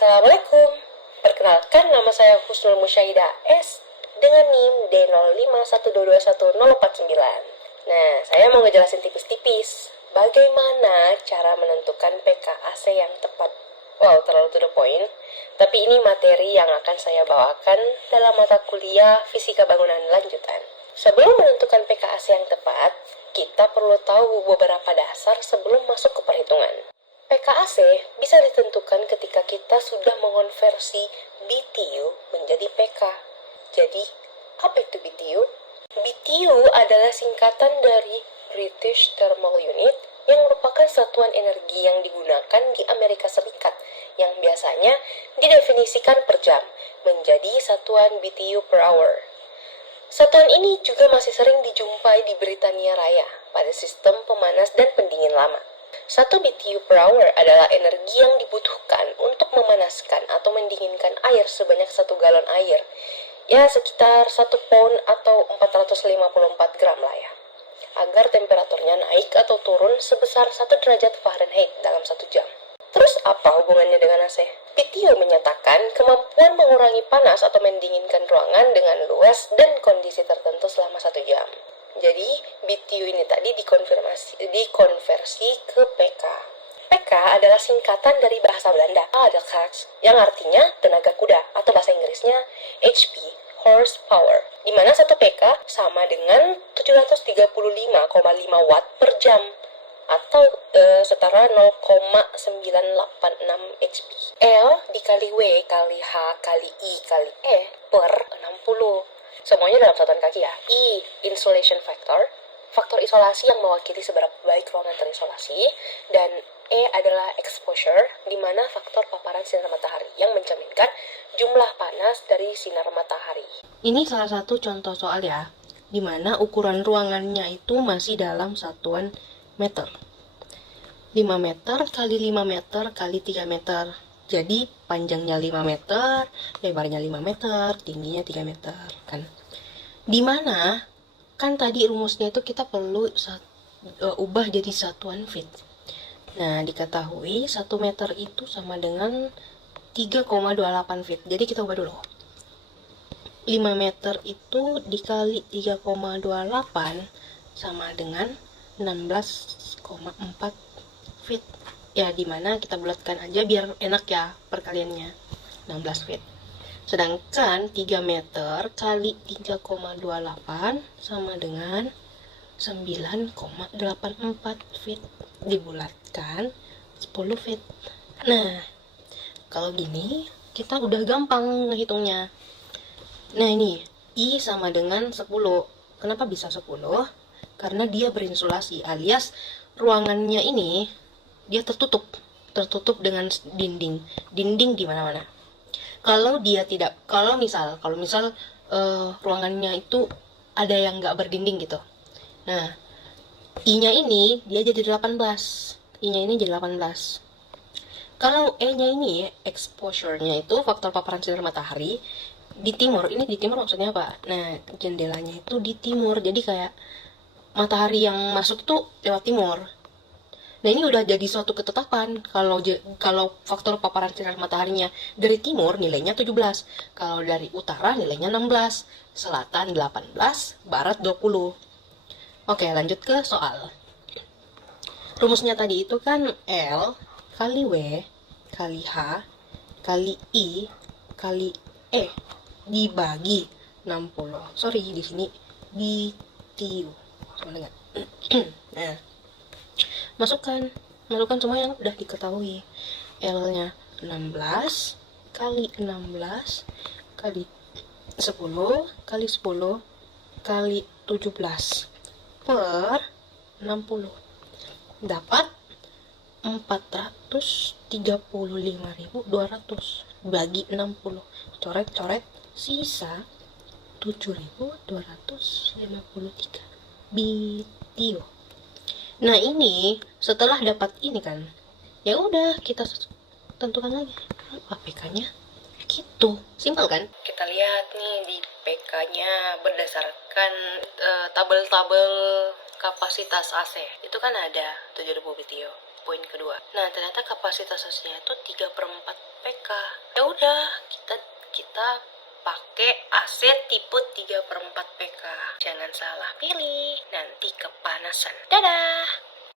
Assalamualaikum. Perkenalkan, nama saya Husnul Musyaidah S dengan NIM D0512211049. Nah, saya mau ngejelasin tipis-tipis bagaimana cara menentukan PKAC yang tepat. Wow, terlalu to the point. Tapi ini materi yang akan saya bawakan dalam mata kuliah Fisika Bangunan Lanjutan. Sebelum menentukan PKAC yang tepat, kita perlu tahu beberapa dasar sebelum masuk ke perhitungan. PKAC bisa ditentukan ketika kita sudah mengonversi BTU menjadi PK. Jadi, apa itu BTU? BTU adalah singkatan dari British Thermal Unit yang merupakan satuan energi yang digunakan di Amerika Serikat yang biasanya didefinisikan per jam menjadi satuan BTU per hour. Satuan ini juga masih sering dijumpai di Britania Raya pada sistem pemanas dan pendingin lama. 1 BTU per hour adalah energi yang dibutuhkan untuk memanaskan atau mendinginkan air sebanyak 1 galon air. Ya, sekitar 1 pound atau 454 gram lah ya. Agar temperaturnya naik atau turun sebesar 1 derajat Fahrenheit dalam 1 jam. Terus apa hubungannya dengan AC? BTU menyatakan kemampuan mengurangi panas atau mendinginkan ruangan dengan luas dan kondisi tertentu selama 1 jam. Jadi, BTU ini tadi dikonversi ke PK. PK adalah singkatan dari bahasa Belanda, Adelkracht, yang artinya tenaga kuda, atau bahasa Inggrisnya HP, horsepower, di mana 1 PK sama dengan 735,5 watt per jam, atau setara 0,986 HP. L dikali W kali H kali I kali E per 60. Semuanya dalam satuan kaki ya. I, insulation factor, faktor isolasi yang mewakili seberapa baik ruangan terisolasi, dan E adalah exposure, di mana faktor paparan sinar matahari yang mencerminkan jumlah panas dari sinar matahari. Ini salah satu contoh soal ya, di mana ukuran ruangannya itu masih dalam satuan meter. 5 meter kali 5 meter kali 3 meter. Jadi panjangnya 5 meter, lebarnya 5 meter, tingginya 3 meter kan. Dimana kan tadi rumusnya itu kita perlu ubah jadi satuan feet. Nah, diketahui 1 meter itu sama dengan 3,28 feet. Jadi kita ubah dulu. 5 meter itu dikali 3,28 sama dengan 16,4 feet. Ya, dimana kita bulatkan aja biar enak ya perkaliannya. 16 feet. Sedangkan 3 meter kali 3,28 sama dengan 9,84 feet. Dibulatkan 10 feet. Nah, kalau gini kita udah gampang ngehitungnya. Nah, ini I sama dengan 10. Kenapa bisa 10? Karena dia berinsulasi, alias ruangannya ini dia tertutup dengan dinding di mana-mana. Kalau dia tidak, kalau misal ruangannya itu ada yang nggak berdinding gitu. Nah, I-nya ini dia jadi 18. I-nya ini jadi 18. Kalau E-nya ini exposure-nya itu faktor paparan sinar matahari di timur. Ini di timur maksudnya apa? Nah, jendelanya itu di timur. Jadi kayak matahari yang masuk tuh lewat timur. Nah, ini udah jadi suatu ketetapan. Kalau faktor paparan sinar mataharinya dari timur nilainya 17. Kalau dari utara nilainya 16. Selatan 18, barat 20. Oke, lanjut ke soal. Rumusnya tadi itu kan L kali W kali H kali I kali E dibagi 60. Sorry, di sini BTU. Sama dengan. Nah, masukkan semua yang udah diketahui. L-nya 16 kali 16 kali 10 kali 10 kali 17 per 60 dapat 435.200 bagi 60. Coret-coret sisa 7.253 BTU. Nah, ini setelah dapat ini kan, ya udah kita tentukan lagi apa PK-nya. Gitu, simpel kan? Kita lihat nih di PK-nya berdasarkan tabel-tabel kapasitas AC. Itu kan ada 7.000 BTU. poin kedua. Nah, ternyata kapasitas aslinya itu 3/4 PK. Ya udah, kita pakai AC tipe 3/4 PK. Jangan salah pilih, nanti kepanasan. Dadah!